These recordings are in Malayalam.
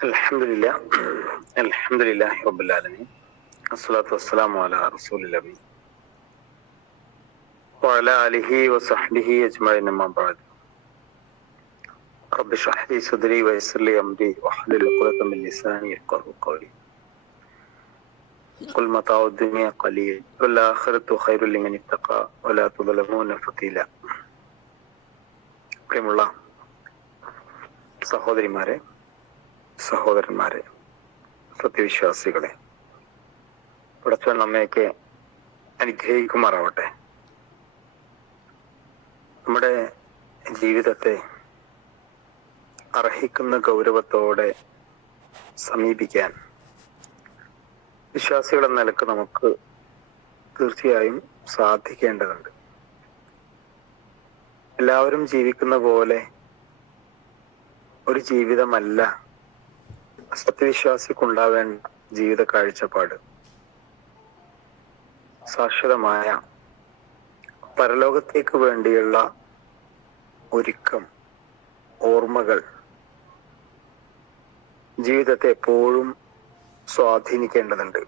അൽഹംദുലില്ലാഹ് അൽഹംദുലില്ലാഹി റബ്ബിൽ ആലമീൻ അസ്സലാത്തു വസ്സലാമു അലാ റസൂലിൽ അമീൻ വഅലാ ആലിഹി വസഹ്ബിഹി അജ്മഈൻ അമ്മാ ബഅദ് റബ്ബി ഇശ്റഹ് ലി സദ്രി വയസ്സിർ ലി അംരി വഹ്ലുൽ ഉഖ്ദതം മിൻ ലിസാനി യഫ്ഖഹു ഖൗലി ഖുൽ മതാഉ ദുനിയ ഖലീൽ വൽ ആഖിറതു ഖൈറുൽ ലിമൻ ഇത്തഖാ വലാ തുദ്ലമൂന ഫതീല. പ്രിയമുള്ള സഹോദരിമാരെ, സഹോദരന്മാരെ, സത്യവിശ്വാസികളെ, പടച്ചവൻ നമ്മയൊക്കെ അനുഗ്രഹിക്കുമാറാവട്ടെ. നമ്മുടെ ജീവിതത്തെ അർഹിക്കുന്ന ഗൗരവത്തോടെ സമീപിക്കാൻ വിശ്വാസികളെന്ന നിലക്ക് നമുക്ക് തീർച്ചയായും സാധിക്കേണ്ടതുണ്ട്. എല്ലാവരും ജീവിക്കുന്ന പോലെ ഒരു ജീവിതമല്ല സത്യവിശ്വാസിക്കുണ്ടാവേണ്ട ജീവിത കാഴ്ചപ്പാട്. ശാശ്വതമായ പരലോകത്തേക്ക് വേണ്ടിയുള്ള ഒരുക്കം, ഓർമ്മകൾ ജീവിതത്തെ എപ്പോഴും സ്വാധീനിക്കേണ്ടതുണ്ട്.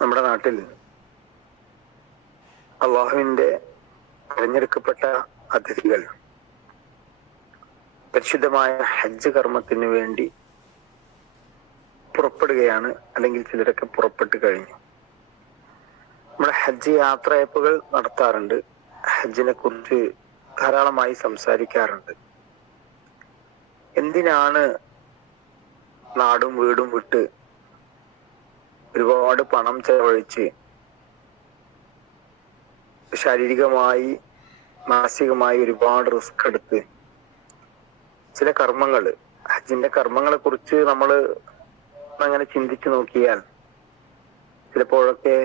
നമ്മുടെ നാട്ടിൽ അള്ളാഹുവിന്റെ തിരഞ്ഞെടുക്കപ്പെട്ട അതിഥികൾ പരിശുദ്ധമായ ഹജ്ജ് കർമ്മത്തിന് വേണ്ടി പുറപ്പെടുകയാണ്, അല്ലെങ്കിൽ ചിലരൊക്കെ പുറപ്പെട്ടു കഴിഞ്ഞു. നമ്മുടെ ഹജ്ജ് യാത്രയപ്പുകൾ നടത്താറുണ്ട്, ഹജ്ജിനെ കുറിച്ച് ധാരാളമായി സംസാരിക്കാറുണ്ട്. എന്തിനാണ് നാടും വീടും വിട്ട് ഒരുപാട് പണം ചെലവഴിച്ച് ശാരീരികമായി മാനസികമായി ഒരുപാട് റിസ്ക് എടുത്ത് ചില കർമ്മങ്ങള്, ഹജ്ജിന്റെ കർമ്മങ്ങളെ കുറിച്ച് നമ്മൾ അങ്ങനെ ചിന്തിച്ചു നോക്കിയാൽ ചിലപ്പോഴൊക്കെ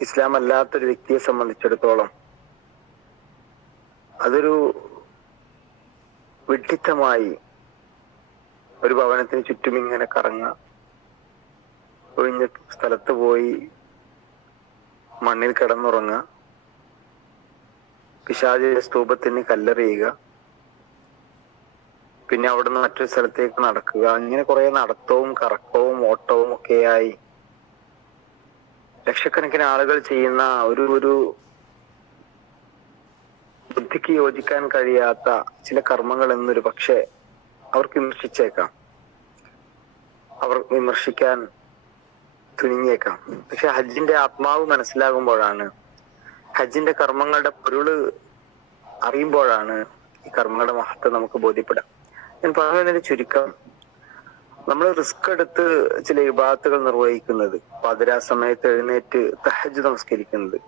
ഇസ്ലാം അല്ലാത്തൊരു വ്യക്തിയെ സംബന്ധിച്ചിടത്തോളം അതൊരു വിഡ്ഢിത്തമായി, ഒരു ഭവനത്തിന് ചുറ്റും ഇങ്ങനെ കറങ്ങുക, ഒഴിഞ്ഞ സ്ഥലത്ത് പോയി മണ്ണിൽ കിടന്നുറങ്ങുക, പിശാചി സ്തൂപത്തിന് കല്ലെറിയുക, പിന്നെ അവിടുന്ന് മറ്റൊരു സ്ഥലത്തേക്ക് നടക്കുക, അങ്ങനെ കുറെ നടത്തവും കറക്കവും ഓട്ടവും ഒക്കെയായി ലക്ഷക്കണക്കിന് ആളുകൾ ചെയ്യുന്ന ഒരു ബുദ്ധിക്ക് യോജിക്കാൻ കഴിയാത്ത ചില കർമ്മങ്ങൾ എന്നൊരു പക്ഷേ അവർക്ക് വിമർശിച്ചേക്കാം, അവർ വിമർശിക്കാൻ തുനിഞ്ഞേക്കാം. പക്ഷെ ഹജ്ജിന്റെ ആത്മാവ് മനസ്സിലാകുമ്പോഴാണ്, ഹജ്ജിന്റെ കർമ്മങ്ങളുടെ പൊരുള് അറിയുമ്പോഴാണ് ഈ കർമ്മങ്ങളുടെ മഹത്വം നമുക്ക് ബോധ്യപ്പെടാം. ഞാൻ പറഞ്ഞതിന്റെ ചുരുക്കം, നമ്മൾ റിസ്ക് എടുത്ത് ചില ഇബാദത്തുകൾ നിർവഹിക്കുന്നത്, പാതിരാ സമയത്ത് എഴുന്നേറ്റ് തഹജ്ജുദ് നമസ്കരിക്കുന്നത്,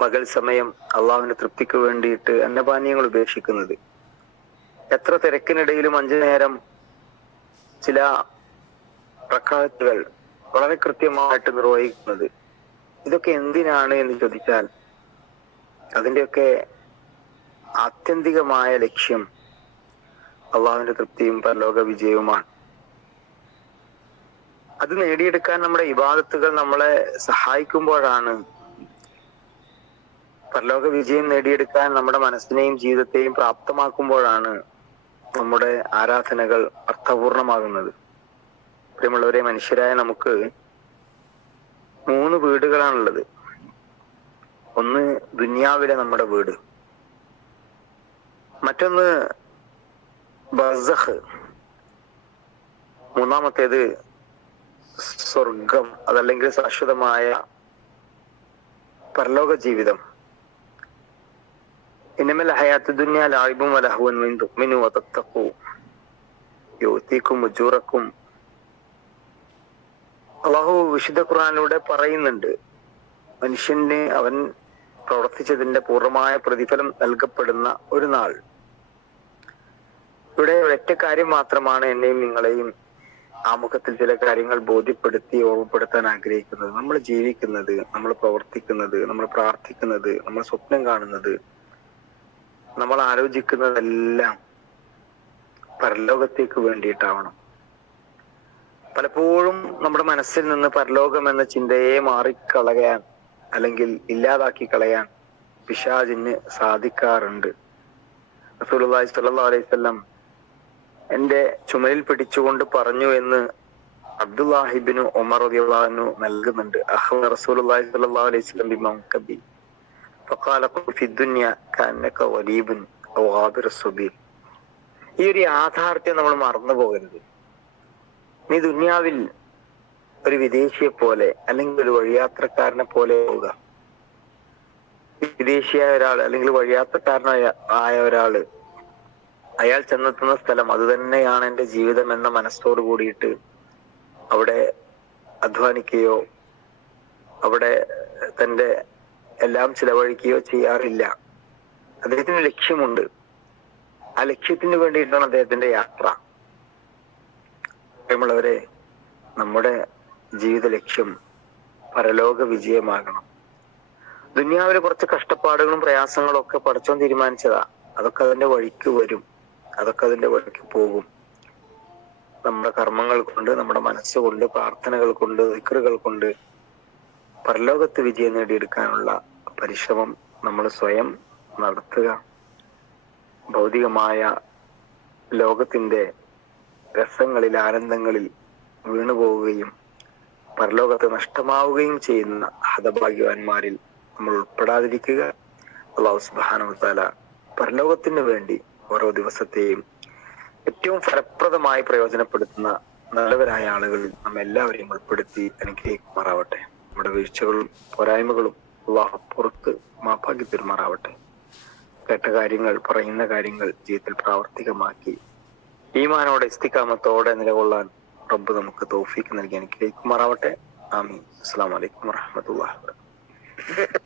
പകൽ സമയം അള്ളാഹുവിന്റെ തൃപ്തിക്ക് വേണ്ടിയിട്ട് അന്നപാനീയങ്ങൾ ഉപേക്ഷിക്കുന്നത്, എത്ര തിരക്കിനിടയിലും 5 നേരം ചില റക്അത്തുകൾ വളരെ കൃത്യമായിട്ട് നിർവഹിക്കുന്നത്, ഇതൊക്കെ എന്തിനാണ് എന്ന് ചോദിച്ചാൽ അതിന്റെയൊക്കെ ആത്യന്തികമായ ലക്ഷ്യം അള്ളാഹുവിന്റെ തൃപ്തിയും പരലോക വിജയവുമാണ്. അത് നേടിയെടുക്കാൻ നമ്മുടെ ഇബാദത്തുകൾ നമ്മളെ സഹായിക്കുമ്പോഴാണ്, പരലോക വിജയം നേടിയെടുക്കാൻ നമ്മുടെ മനസ്സിനെയും ജീവിതത്തെയും പ്രാപ്തമാക്കുമ്പോഴാണ് നമ്മുടെ ആരാധനകൾ അർത്ഥപൂർണമാകുന്നത്. പ്രിയമുള്ളവരെ, മനുഷ്യരായ നമുക്ക് 3 വീടുകളാണുള്ളത്. ഒന്ന് ദുനിയാവിലെ നമ്മുടെ വീട്, മറ്റൊന്ന് ബർസഖ്, മൂന്നാമത്തേത് സ്വർഗം, അതല്ലെങ്കിൽ ശാശ്വതമായ പരലോക ജീവിതം. ഇന്നമൽ ഹയാത്തു ദുനിയ ലഅബുൻ വലഹ്വൻ മിൻ തുഅ്മിനു വതത്തഖു യുഅതീകും ഉജൂറക്കും. അല്ലാഹു വിശുദ്ധ ഖുർആനിലൂടെ പറയുന്നുണ്ട്, മനുഷ്യന് അവൻ പ്രവർത്തിച്ചതിന്റെ പൂർണ്ണമായ പ്രതിഫലം നൽകപ്പെടുന്ന ഒരു നാൾ. ഇവിടെ ഒരൊറ്റ കാര്യം മാത്രമാണ് എന്നെയും നിങ്ങളെയും ആമുഖത്തിൽ ചില കാര്യങ്ങൾ ബോധ്യപ്പെടുത്തി ഓർമ്മപ്പെടുത്താൻ ആഗ്രഹിക്കുന്നത്. നമ്മൾ ജീവിക്കുന്നത്, നമ്മൾ പ്രവർത്തിക്കുന്നത്, നമ്മൾ പ്രാർത്ഥിക്കുന്നത്, നമ്മൾ സ്വപ്നം കാണുന്നത്, നമ്മൾ ആലോചിക്കുന്നതെല്ലാം പരലോകത്തേക്ക് വേണ്ടിയിട്ടാവണം. പലപ്പോഴും നമ്മുടെ മനസ്സിൽ നിന്ന് പരലോകം എന്ന ചിന്തയെ മാറിക്കളയാൻ, അല്ലെങ്കിൽ ഇല്ലാതാക്കി കളയാൻ പിശാചിന് സാധിക്കാറുണ്ട്. റസൂലുള്ളാഹി സ്വല്ലല്ലാഹു അലൈഹി വസല്ലം എന്റെ ചുമലിൽ പിടിച്ചുകൊണ്ട് പറഞ്ഞു എന്ന് അബ്ദുല്ലാഹിബ്നു ഉമർ റളിയല്ലാഹു അൻഹു നൽകുന്നുണ്ട്. അഖ്ബറ റസൂലുള്ളാഹി സ്വല്ലല്ലാഹു അലൈഹി വസല്ലം ബിമൻഖബി ഫഖാല ഖുൽ ഫി ദുനിയ കഅന്നക ഗരീബുൻ ഔ ഗാബിറു സബീൽ. ഈ ഒരു യാഥാർത്ഥ്യം നമ്മൾ മറന്നു പോകരുത്. നീ ദുനിയാവിൽ ഒരു വിദേശിയെ പോലെ അല്ലെങ്കിൽ ഒരു വഴിയാത്രക്കാരനെ പോലെ പോവുക. വിദേശിയായ ഒരാൾ അല്ലെങ്കിൽ വഴിയാത്രക്കാരനായ ഒരാള് അയാൾ ചെന്നെത്തുന്ന സ്ഥലം അത് തന്നെയാണ് എന്റെ ജീവിതം എന്ന മനസ്സോട് കൂടിയിട്ട് അവിടെ അധ്വാനിക്കുകയോ അവിടെ തന്റെ എല്ലാം ചിലവഴിക്കുകയോ ചെയ്യാറില്ല. അദ്ദേഹത്തിന് ലക്ഷ്യമുണ്ട്. ആ ലക്ഷ്യത്തിന് വേണ്ടിയിട്ടാണ് അദ്ദേഹത്തിന്റെ യാത്ര. പ്രിയമുള്ളവരെ, നമ്മുടെ ജീവിത ലക്ഷ്യം പരലോക വിജയമാകണം. ദുനിയാവിലെ കുറച്ച് കഷ്ടപ്പാടുകളും പ്രയാസങ്ങളും ഒക്കെ പടച്ചോൻ തീരുമാനിച്ചതാ. അതൊക്കെ അതിന്റെ വഴിക്ക് വരും, അതൊക്കെ അതിന്റെ വഴിക്ക് പോകും. നമ്മുടെ കർമ്മങ്ങൾ കൊണ്ട്, നമ്മുടെ മനസ്സുകൊണ്ട്, പ്രാർത്ഥനകൾ കൊണ്ട്, ദിക്റുകൾ കൊണ്ട് പരലോകത്ത് വിജയം നേടിയെടുക്കാനുള്ള പരിശ്രമം നമ്മൾ സ്വയം നടത്തുക. ഭൗതികമായ ലോകത്തിന്റെ രസങ്ങളിൽ, ആനന്ദങ്ങളിൽ വീണുപോവുകയും പരലോകത്ത് നഷ്ടമാവുകയും ചെയ്യുന്ന ഹതഭാഗ്യവാന്മാരിൽ നമ്മൾ ഉൾപ്പെടാതിരിക്കുക. അല്ലാഹു സുബ്ഹാനഹു വ തആല പരലോകത്തിന് വേണ്ടി ഓരോ ദിവസത്തെയും ഏറ്റവും ഫലപ്രദമായി പ്രയോജനപ്പെടുത്തുന്ന നല്ലവരായ ആളുകളിൽ നമ്മെല്ലാവരെയും ഉൾപ്പെടുത്തി അനുഗ്രഹിക്കുമാറാവട്ടെ. നമ്മുടെ വീഴ്ചകളും പോരായ്മകളും അല്ലാഹു പുറത്ത് മാപ്പാക്കി തരുമാറാവട്ടെ. കേട്ട കാര്യങ്ങൾ, പറയുന്ന കാര്യങ്ങൾ ജീവിതത്തിൽ പ്രാവർത്തികമാക്കി ഈമാനോടെ ഇസ്തിഖാമത്തോടെ നിലകൊള്ളാൻ റബ്ബ് നമുക്ക് തൗഫീഖ് നൽകി അനുഗ്രഹിക്കുമാറാവട്ടെ. ആമീൻ. അസ്സലാമു അലൈക്കും വറഹ്മത്തുള്ളാഹി വബറകാതുഹു.